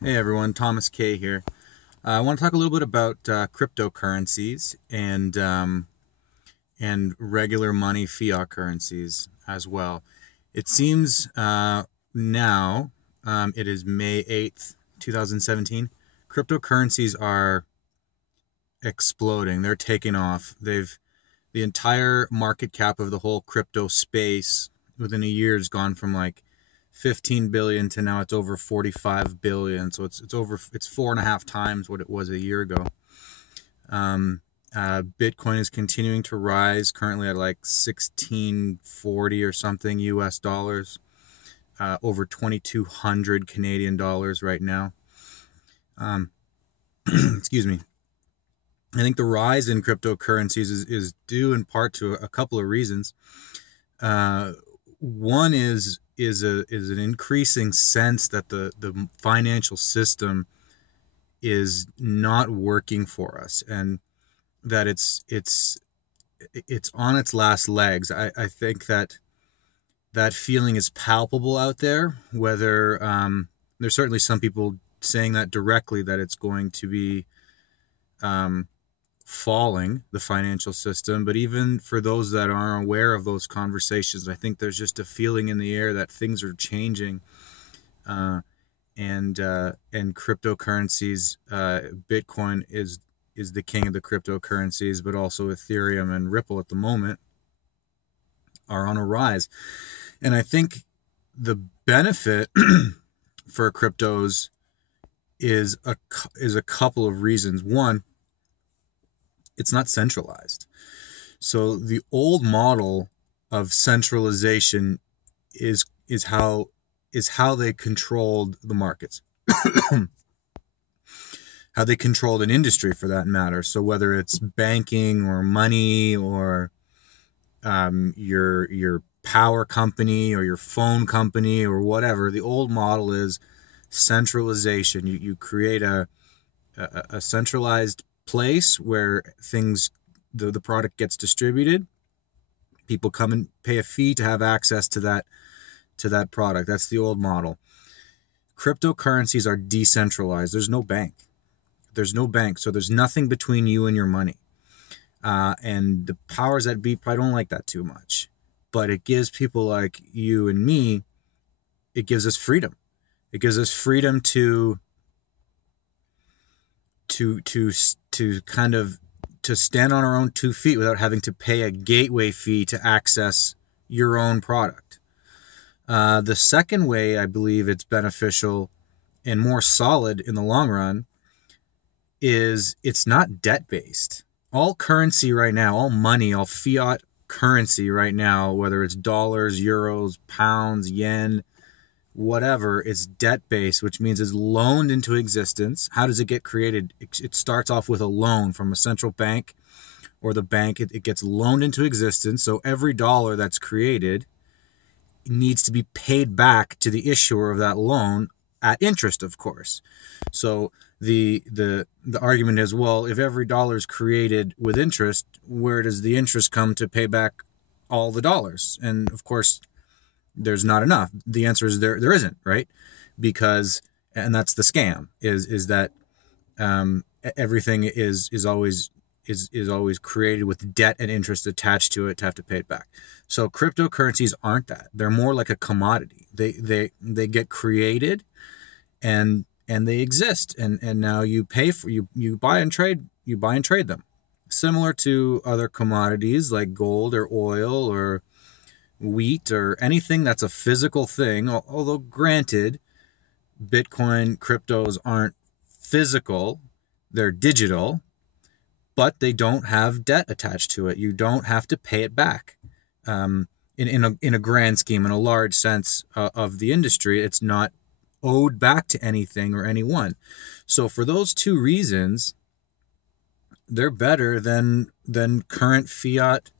Hey everyone, Thomas K here. I want to talk a little bit about cryptocurrencies and regular money fiat currencies as well. It seems now it is May 8th, 2017. Cryptocurrencies are exploding. They're taking off. The entire market cap of the whole crypto space within a year has gone from like 15 billion to now it's over 45 billion. So it's 4.5 times what it was a year ago. Bitcoin is continuing to rise, currently at like 1640 or something US dollars, over 2200 Canadian dollars right now. Excuse me. I think the rise in cryptocurrencies is due in part to a couple of reasons. One is an increasing sense that the financial system is not working for us, and that it's on its last legs. I think that feeling is palpable out there. Whether there's certainly some people saying that directly, that it's going to be falling, the financial system. But even for those that aren't aware of those conversations, I think there's just a feeling in the air that things are changing. And cryptocurrencies, Bitcoin is the king of the cryptocurrencies, but also Ethereum and Ripple at the moment are on a rise. And I think the benefit for cryptos is a couple of reasons. One, it's not centralized. So the old model of centralization is how they controlled the markets, how they controlled an industry for that matter. So whether it's banking or money or your power company or your phone company or whatever, the old model is centralization. You create a centralized place where the product gets distributed. People come and pay a fee to have access to that product. That's the old model. Cryptocurrencies are decentralized. There's no bank. So there's nothing between you and your money. And the powers that be probably don't like that too much. But it gives people like you and me, it gives us freedom. It gives us freedom to kind of to stand on our own 2 feet without having to pay a gateway fee to access your own product. The second way I believe it's beneficial and more solid in the long run is it's not debt-based. All currency right now, all money, all fiat currency right now, whether it's dollars, euros, pounds, yen, whatever, it's debt-based, which means it's loaned into existence. How does it get created? It starts off with a loan from a central bank or the bank. It gets loaned into existence. So every dollar that's created needs to be paid back to the issuer of that loan at interest, of course. So the argument is, well, if every dollar is created with interest, where does the interest come to pay back all the dollars? And of course, there's not enough. The answer is there isn't, right? Because, and that's the scam, is that everything is always created with debt and interest attached to it to have to pay it back. So cryptocurrencies aren't that. They're more like a commodity. They get created and they exist, and now you pay for you buy and trade them, similar to other commodities like gold or oil or wheat or anything that's a physical thing. Although granted, Bitcoin, cryptos aren't physical, they're digital, but they don't have debt attached to it. You don't have to pay it back. In a grand scheme, in a large sense of the industry, it's not owed back to anything or anyone. So for those two reasons, they're better than current fiat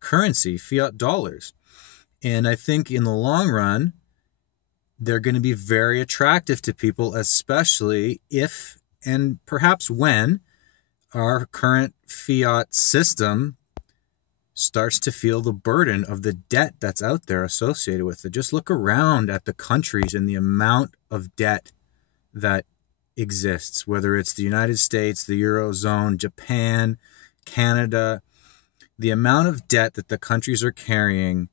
currency, fiat dollars. And I think in the long run, they're going to be very attractive to people, especially if and perhaps when our current fiat system starts to feel the burden of the debt that's out there associated with it. Just look around at the countries and the amount of debt that exists, whether it's the United States, the Eurozone, Japan, Canada. The amount of debt that the countries are carrying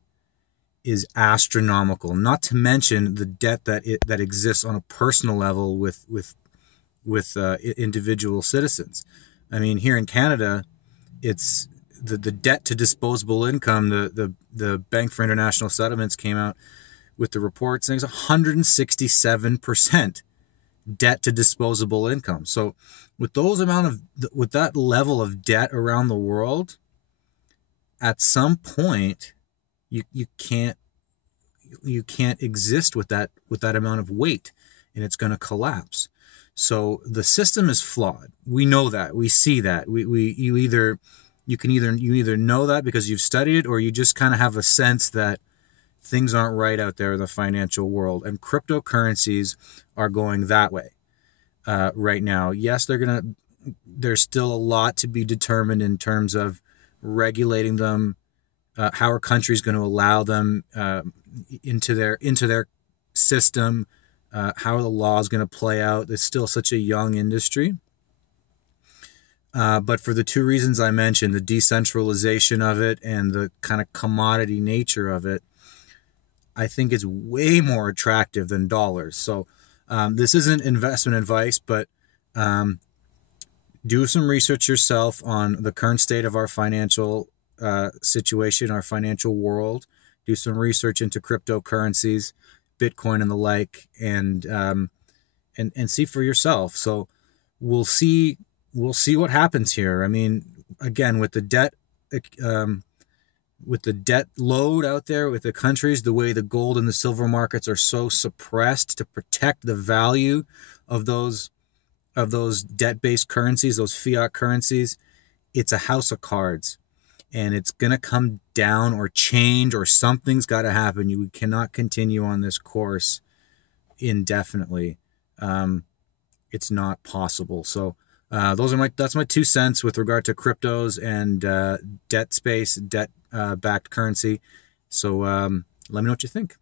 is astronomical, not to mention the debt that exists on a personal level with individual citizens. I mean, here in Canada, it's the debt to disposable income. The Bank for International Settlements came out with the report saying it's 167% debt to disposable income. So with that level of debt around the world, at some point you can't exist with that amount of weight, and it's going to collapse. So the system is flawed. We know that. We see that. You either know that because you've studied it, or you just kind of have a sense that things aren't right out there in the financial world. And cryptocurrencies are going that way right now. Yes, there's still a lot to be determined in terms of regulating them. How are countries going to allow them into their system? How are the laws going to play out? It's still such a young industry. But for the two reasons I mentioned, the decentralization of it and the kind of commodity nature of it, I think it's way more attractive than dollars. So this isn't investment advice, but do some research yourself on the current state of our financial situation, our financial world. Do some research into cryptocurrencies, Bitcoin and the like, and see for yourself. So we'll see what happens here. I mean, again, with the debt load out there with the countries, the way the gold and the silver markets are so suppressed to protect the value of those debt-based currencies, those fiat currencies, it's a house of cards. And it's going to come down or change, or something's got to happen. You cannot continue on this course indefinitely. It's not possible. So that's my 2 cents with regard to cryptos and debt backed currency. So let me know what you think.